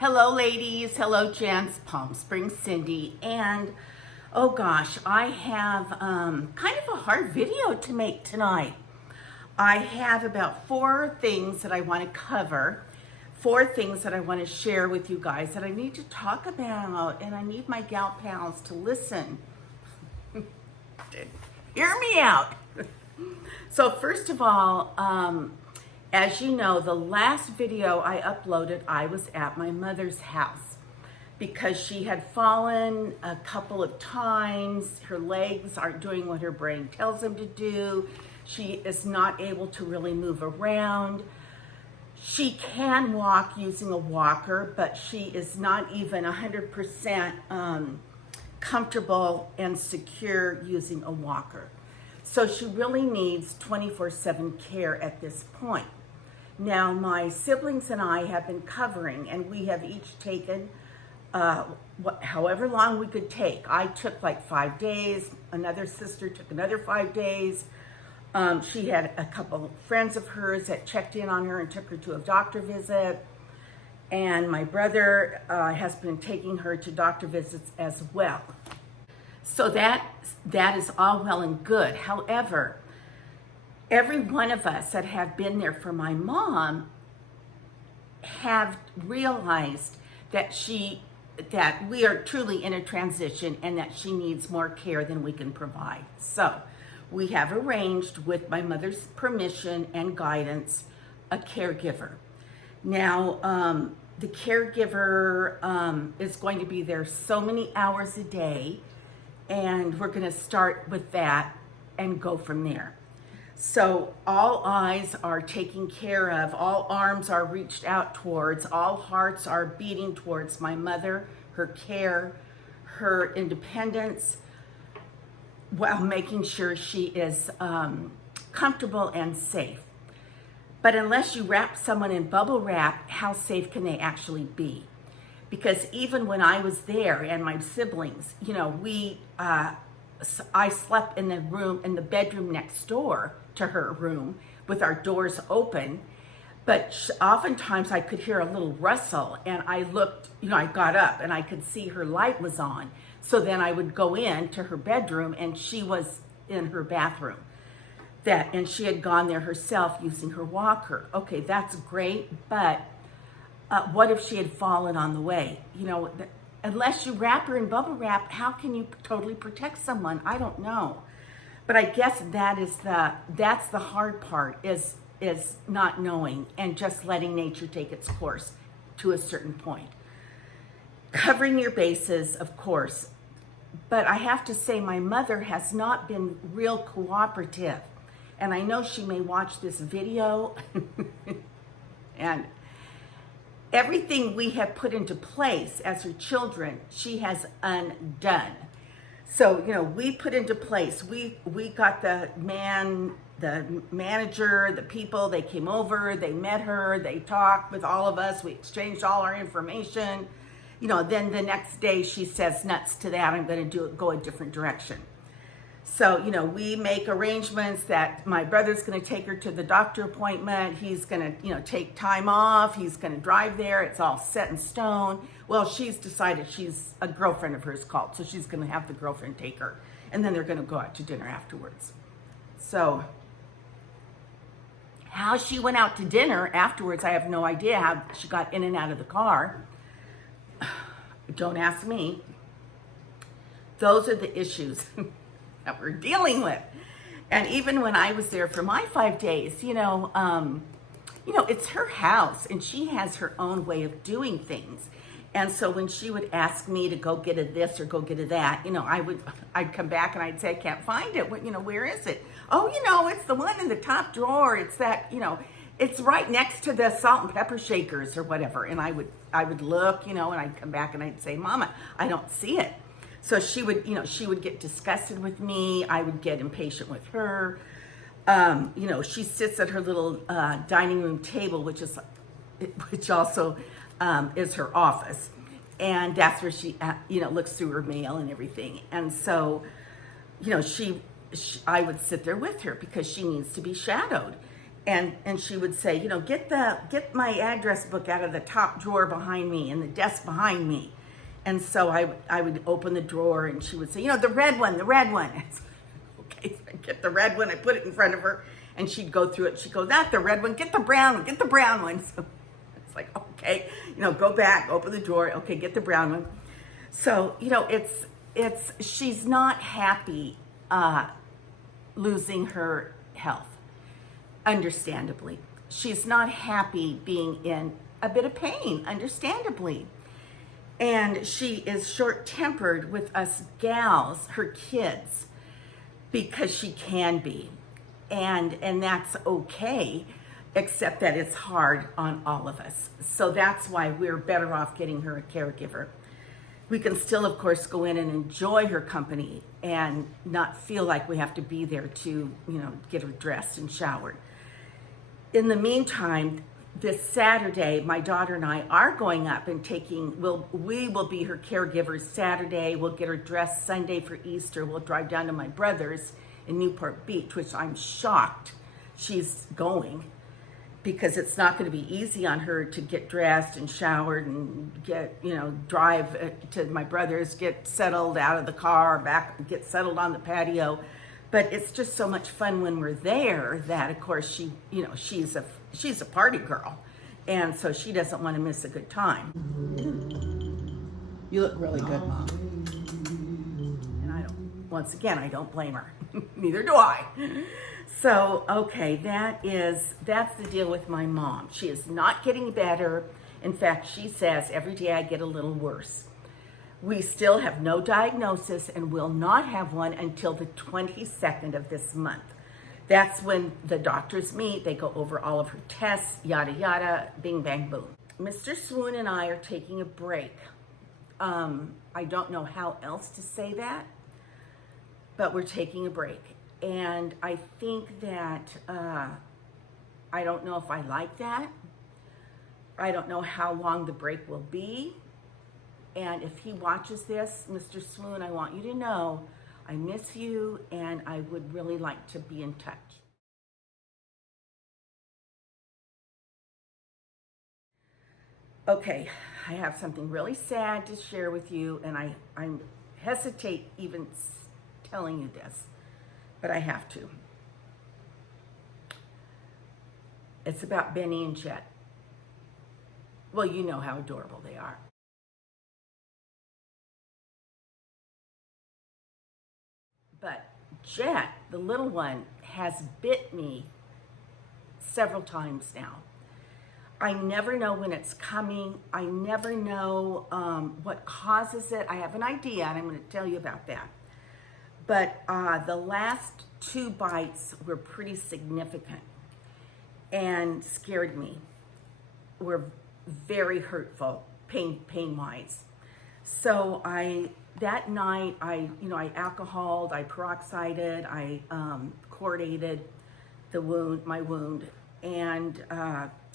Hello ladies, hello gents, Palm Springs Cindy, and oh gosh, I have kind of a hard video to make tonight. I have about 4 things that I want to cover, 4 things that I want to share with you guys that I need to talk about, and I need my gal pals to listen. Hear me out. So first of all, as you know, the last video I uploaded, I was at my mother's house because she had fallen a couple of times. Her legs aren't doing what her brain tells them to do. She is not able to really move around. She can walk using a walker, but she is not even 100% comfortable and secure using a walker. So she really needs 24/7 care at this point. Now, my siblings and I have been covering, and we have each taken however long we could take. I took like 5 days. Another sister took another 5 days. She had a couple of friends of hers that checked in on her and took her to a doctor visit. And my brother has been taking her to doctor visits as well. So that is all well and good. However, every one of us that have been there for my mom have realized that we are truly in a transition and that she needs more care than we can provide. So we have arranged, with my mother's permission and guidance, a caregiver. Now, the caregiver is going to be there so many hours a day, and we're going to start with that and go from there. So all eyes are taken care of, all arms are reached out towards, all hearts are beating towards my mother, her care, her independence, while making sure she is comfortable and safe. But unless you wrap someone in bubble wrap, how safe can they actually be? Because even when I was there and my siblings, you know, I slept in the bedroom next door to her room with our doors open, but oftentimes I could hear a little rustle, and I looked, you know, I got up and I could see her light was on. So then I would go in to her bedroom, and she was in her bathroom. And she had gone there herself using her walker. Okay, that's great, but what if she had fallen on the way? You know, unless you wrap her in bubble wrap, how can you totally protect someone? I don't know. But I guess that's the hard part, is not knowing and just letting nature take its course to a certain point. Covering your bases, of course. But I have to say, my mother has not been real cooperative. And I know she may watch this video and everything we have put into place as her children, she has undone. So, you know, we put into place, we got the manager, the people, they came over, they met her, they talked with all of us, we exchanged all our information. You know, then the next day she says, nuts to that, I'm going to go a different direction. So, you know, we make arrangements that my brother's going to take her to the doctor appointment. He's going to, you know, take time off. He's going to drive there. It's all set in stone. Well, she's decided, she's a girlfriend of hers called, so she's going to have the girlfriend take her. And then they're going to go out to dinner afterwards. So how she went out to dinner afterwards, I have no idea how she got in and out of the car. Don't ask me. Those are the issues that we're dealing with. And even when I was there for my 5 days, you know, it's her house and she has her own way of doing things. And so when she would ask me to go get a this or go get a that, you know, I'd come back and I'd say, I can't find it. You know, where is it? Oh, you know, it's the one in the top drawer. It's that, you know, it's right next to the salt and pepper shakers or whatever. And I would look, you know, and I'd come back and I'd say, Mama, I don't see it. So she would get disgusted with me. I would get impatient with her. You know, she sits at her little dining room table, which also is her office. And that's where she, you know, looks through her mail and everything. And so, you know, I would sit there with her because she needs to be shadowed. And she would say, you know, get my address book out of the top drawer behind me and the desk behind me. And so I would open the drawer and she would say, you know, the red one. It's like, okay, so I get the red one, I put it in front of her, and she'd go through it. She'd go, not the red one, get the brown one, get the brown one. So it's like, okay, you know, go back, open the drawer, okay, get the brown one. So, you know, she's not happy losing her health. Understandably. She's not happy being in a bit of pain, understandably. And she is short-tempered with us gals, her kids, because she can be. And that's okay, except that it's hard on all of us. So that's why we're better off getting her a caregiver. We can still, of course, go in and enjoy her company and not feel like we have to be there to, you know, get her dressed and showered. In the meantime, this Saturday, my daughter and I are going up and we will be her caregivers Saturday. We'll get her dressed Sunday for Easter. We'll drive down to my brother's in Newport Beach, which I'm shocked she's going, because it's not going to be easy on her to get dressed and showered and drive to my brother's, get settled out of the car, back, get settled on the patio. But it's just so much fun when we're there that, of course, she's a party girl, and so she doesn't want to miss a good time. You look really good, Mom. And once again, I don't blame her. Neither do I. So, okay, that's the deal with my mom. She is not getting better. In fact, she says every day I get a little worse. We still have no diagnosis and will not have one until the 22nd of this month. That's when the doctors meet. They go over all of her tests, yada, yada, bing, bang, boom. Mr. Swoon and I are taking a break. I don't know how else to say that, but we're taking a break. And I think that, I don't know if I like that. I don't know how long the break will be. And if he watches this, Mr. Swoon, I want you to know I miss you and I would really like to be in touch. Okay, I have something really sad to share with you, and I hesitate even telling you this, but I have to. It's about Benny and Jet. Well, you know how adorable they are. But Jet, the little one, has bit me several times now. I never know when it's coming. I never know what causes it. I have an idea, and I'm going to tell you about that. But the last 2 bites were pretty significant and scared me. Were very hurtful, pain-wise. So that night, I alcoholed, I peroxided, I chlorated my wound, and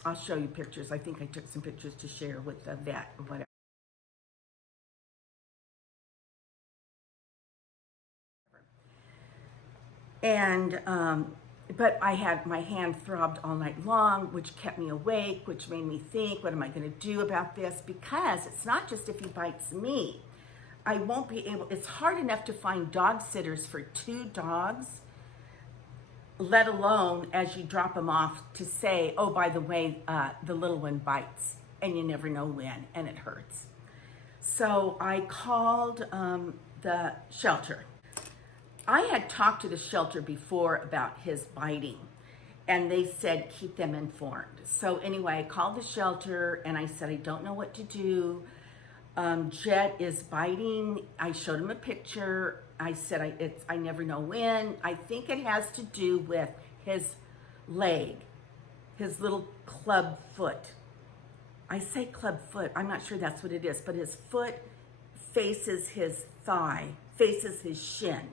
I'll show you pictures. I think I took some pictures to share with the vet or whatever. And, but my hand throbbed all night long, which kept me awake, which made me think, what am I going to do about this? Because it's not just if he bites me. I won't be able, it's hard enough to find dog sitters for 2 dogs, let alone as you drop them off to say, oh, by the way, the little one bites, and you never know when, and it hurts. So I called the shelter. I had talked to the shelter before about his biting, and they said keep them informed. So anyway, I called the shelter, and I said, I don't know what to do. Jet is biting. I showed him a picture. I said, I never know when. I think it has to do with his leg, his little club foot. I say club foot. I'm not sure that's what it is, but his foot faces his thigh, faces his shin.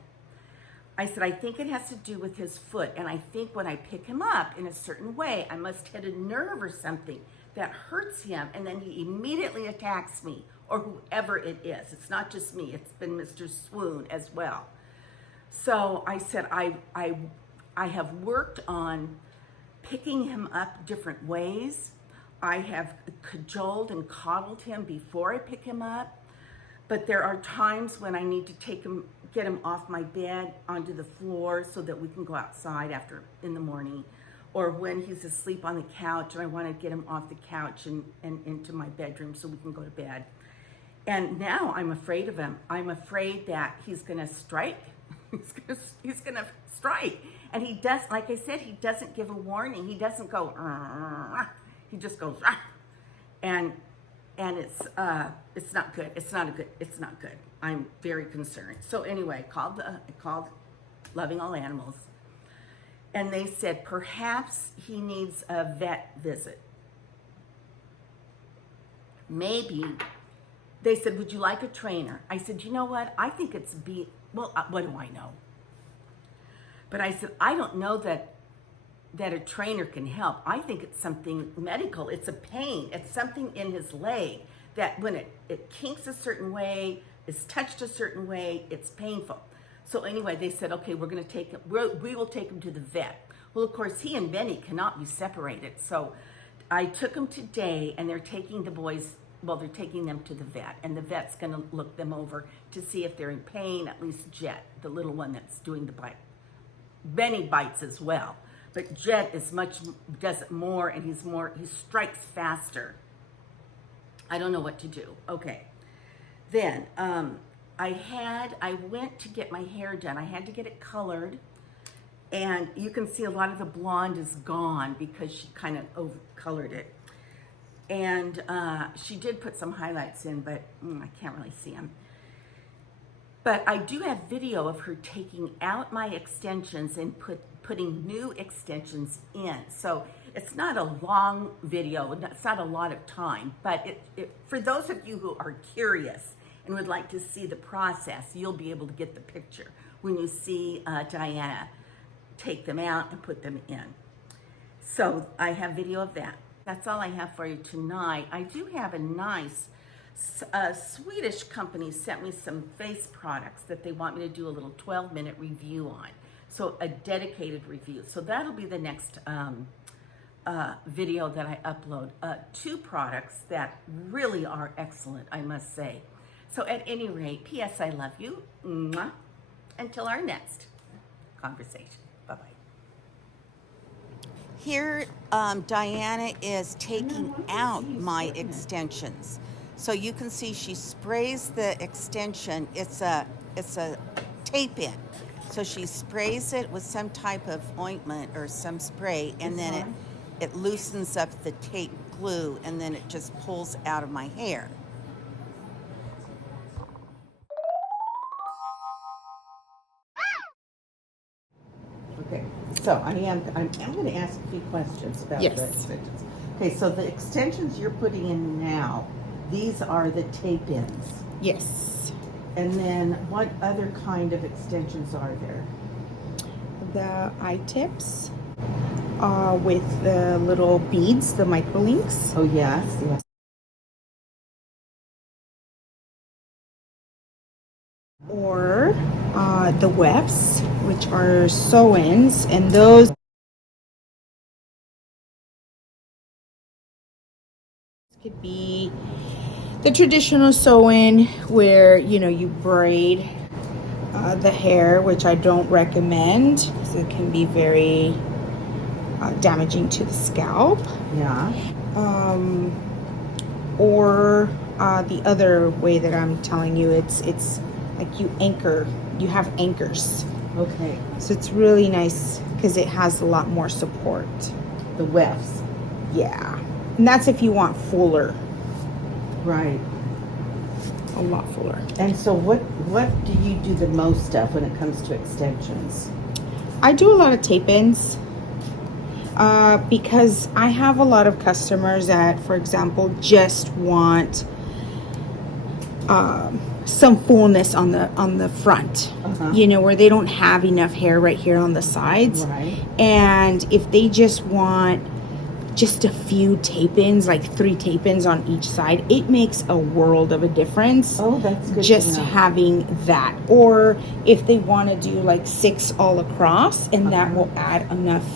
I said, I think it has to do with his foot, and I think when I pick him up in a certain way, I must hit a nerve or something that hurts him, and then he immediately attacks me, or whoever it is. It's not just me, it's been Mr. Swoon as well. So I said, I have worked on picking him up different ways. I have cajoled and coddled him before I pick him up, but there are times when I need to get him off my bed onto the floor so that we can go outside in the morning, or when he's asleep on the couch and I want to get him off the couch and into my bedroom so we can go to bed. And now I'm afraid of him. I'm afraid that he's going to strike. He's going to strike. And he does, like I said, he doesn't give a warning. He doesn't go, he just goes, and it's not good. It's not good. I'm very concerned. So anyway, I called Loving All Animals, and they said perhaps he needs a vet visit. Maybe. They said, would you like a trainer? I said, you know what? I think it's what do I know? But I said, I don't know that a trainer can help. I think it's something medical. It's a pain. It's something in his leg that when it kinks a certain way, is touched a certain way, it's painful. So anyway, they said, okay, we're going to take him. We will take him to the vet. Well, of course, he and Benny cannot be separated. So I took him today, and they're taking the boys. Well, they're taking them to the vet, and the vet's going to look them over to see if they're in pain. At least Jet, the little one that's doing the bite. Benny bites as well, but Jet does it more, and he strikes faster. I don't know what to do. Okay. Then I went to get my hair done. I had to get it colored, and you can see a lot of the blonde is gone because she kind of over-colored it. And she did put some highlights in, but I can't really see them. But I do have video of her taking out my extensions and putting new extensions in. So it's not a long video, it's not a lot of time, but for those of you who are curious and would like to see the process, you'll be able to get the picture when you see Diana take them out and put them in. So I have video of that. That's all I have for you tonight. I do have a nice Swedish company sent me some face products that they want me to do a little 12-minute review on. So a dedicated review. So that'll be the next video that I upload. 2 products that really are excellent, I must say. So at any rate, P.S. I love you. Mwah. Until our next conversation. Bye-bye. Here, Diana is taking out my extensions. So you can see she sprays the extension. It's a tape in. So she sprays it with some type of ointment or some spray, and then it loosens up the tape glue, and then it just pulls out of my hair. Okay, so I'm going to ask a few questions about the extensions. Okay, so the extensions you're putting in now, these are the tape-ins. Yes. And then what other kind of extensions are there? The eye tips with the little beads, the microlinks. Oh, yes, yes. Or the Wefts, which are sew-ins, and those could be the traditional sew-in where, you braid the hair, which I don't recommend because it can be very damaging to the scalp. Yeah. Or the other way that I'm telling you, it's like you have anchors. Okay. So it's really nice because it has a lot more support. The wefts. Yeah. And that's if you want fuller. Right. A lot fuller. And so what do you do the most of when it comes to extensions? I do a lot of tape-ins because I have a lot of customers that, for example, just want some fullness on the front, where they don't have enough hair right here on the sides. Right. And if they just want just a few tape-ins, like 3 tape-ins on each side, it makes a world of a difference. Oh, that's good. Just to know. having that. Or if they want to do like 6 all across, and that will add enough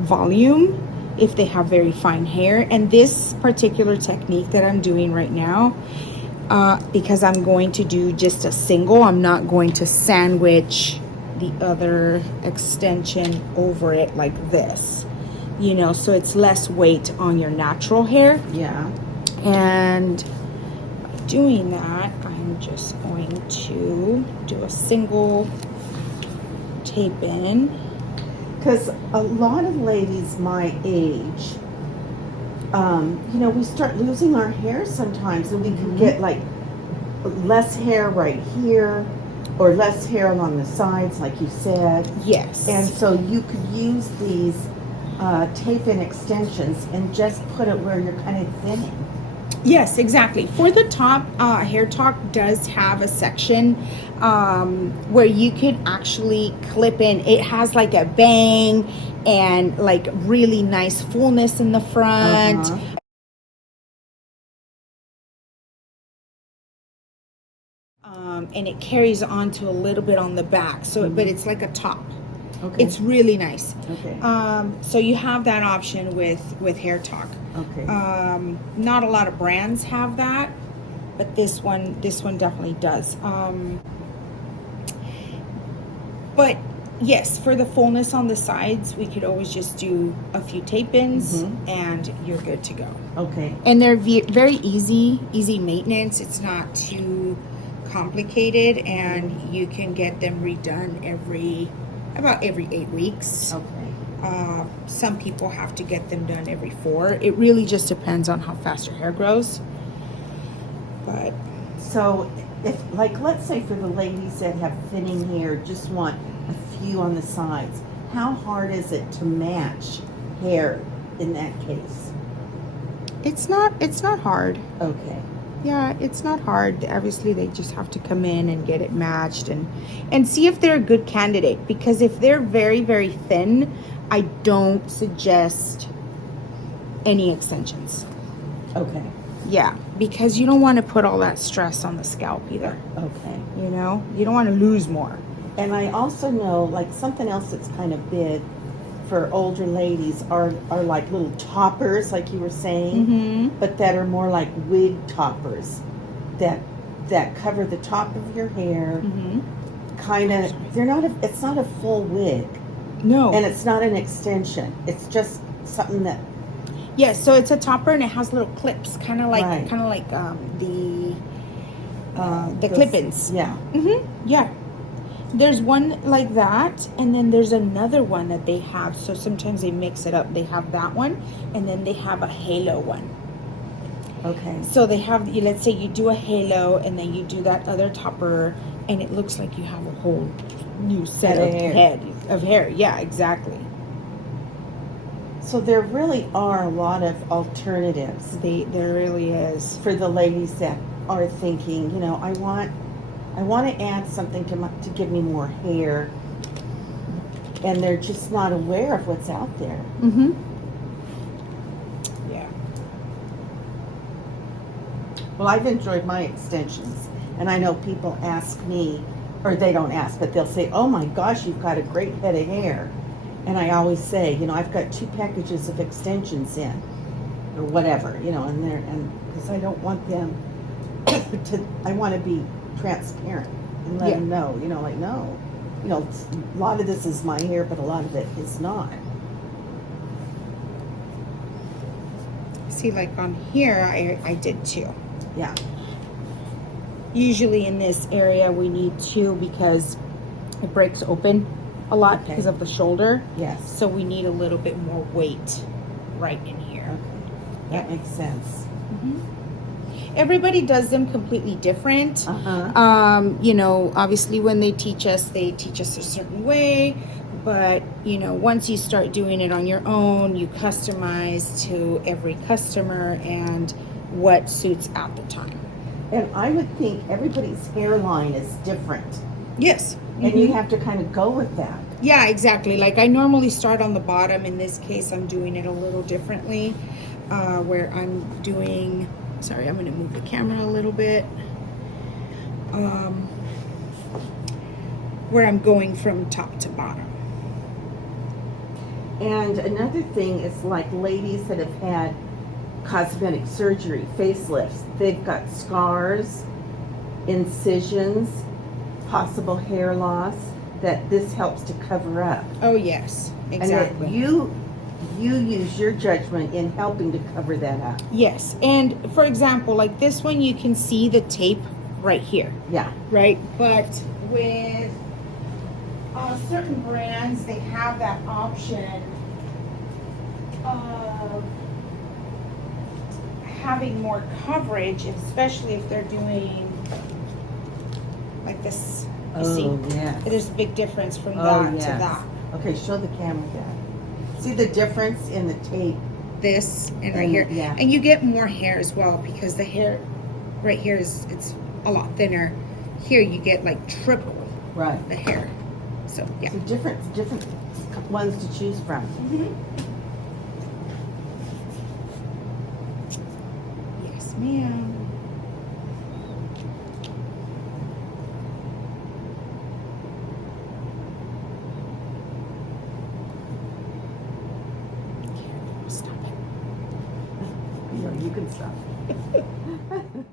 volume if they have very fine hair. And this particular technique that I'm doing right now, because I'm going to do just a single, I'm not going to sandwich the other extension over it like this, you know, so it's less weight on your natural hair. Yeah. And by doing that, I'm just going to do a single tape in. Because a lot of ladies my age, you know, we start losing our hair sometimes, and we can get like less hair right here, or less hair along the sides, like you said. Yes. And so you could use these tape-in extensions and just put it where you're kind of thinning. Yes, exactly. For the top, Hair Talk does have a section where you could actually clip in. It has like a bang and like really nice fullness in the front. And it carries on to a little bit on the back. So, but it's like a top. Okay. It's really nice. Okay. So you have that option with Hair Talk. Okay. Not a lot of brands have that, but this one definitely does. But yes, for the fullness on the sides, we could always just do a few tape-ins and you're good to go. Okay. And they're very easy maintenance. It's not too complicated, and you can get them redone about every 8 weeks. Okay. Some people have to get them done every 4. It really just depends on how fast your hair grows. But So, if, like, let's say for the ladies that have thinning hair, just want a few on the sides, how hard is it to match hair in that case? it's not hard. Okay. Yeah, it's not hard. Obviously, they just have to come in and get it matched and see if they're a good candidate. Because if they're very, very thin, I don't suggest any extensions. Okay. Yeah, because you don't want to put all that stress on the scalp either. Okay. You know, you don't want to lose more. And I also know, like, something else that's kind of big for older ladies are like little toppers, like you were saying, but that are more like wig toppers that cover the top of your hair. Kind of, it's not a full wig. No. And it's not an extension. It's just something that. Yes, so it's a topper and it has little clips, kind of like the clip-ins. Yeah. Yeah. There's one like that, and then there's another one that they have. So sometimes they mix it up. They have that one, and then they have a halo one. Okay. So they have, let's say you do a halo, and then you do that other topper, and it looks like you have a whole new set of hair. Yeah, exactly. So there really are a lot of alternatives. There really is. For the ladies that are thinking, you know, I want to add something to give me more hair, and they're just not aware of what's out there. Yeah. Well, I've enjoyed my extensions, and I know people ask me, or they don't ask, but they'll say, "Oh my gosh, you've got a great head of hair," and I always say, you know, I've got 2 packages of extensions in, or whatever, you know, and because I don't want them I want to be transparent and let them know, you know, like, no, you know, a lot of this is my hair, but a lot of it is not. See, like on here, I did 2. Yeah. Usually in this area, we need 2 because it breaks open a lot because of the shoulder. Yes. So we need a little bit more weight right in here. Okay. That makes sense. Everybody does them completely different. You know, obviously when they teach us a certain way, but you know, once you start doing it on your own, you customize to every customer and what suits at the time. And I would think everybody's hairline is different. Yes. And you have to kind of go with that. Yeah, exactly. Like I normally start on the bottom. In this case, I'm doing it a little differently, where I'm doing, sorry, I'm going to move the camera a little bit, where I'm going from top to bottom. And another thing is like ladies that have had cosmetic surgery, facelifts, they've got scars, incisions, possible hair loss, that this helps to cover up. Oh yes, And exactly. that you use your judgment in helping to cover that up. Yes, and for example, like this one, you can see the tape right here, Yeah. right? But with certain brands, they have that option of having more coverage, especially if they're doing like this. You see, yes. there's a big difference from Oh, that yes. to that. Okay, show the camera that. See the difference in the tape? This and right And, here, yeah. and you get more hair as well because the hair right here it's a lot thinner. Here you get like triple Right. the hair. So yeah. So different ones to choose from. Yes, ma'am. Stop it. You know, you can stop.